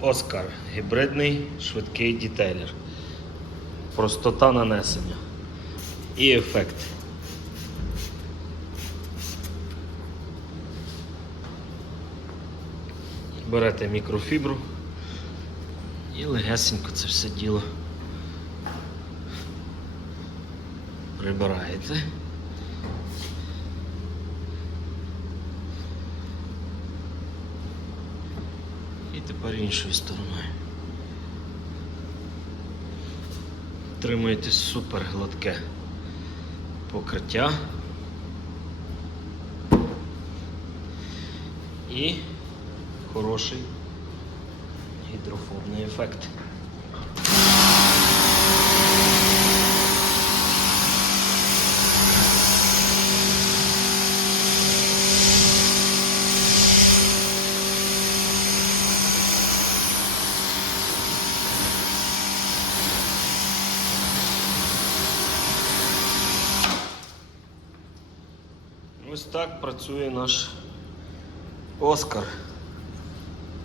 Оскар. Гібридний швидкий дітейлер. Простота нанесення. І ефект. Берете мікрофібру і легесенько це все діло прибираєте. І тепер іншою стороною. тримайте супер гладке покриття. І хороший гідрофобний ефект. Ось так працює наш Оскар.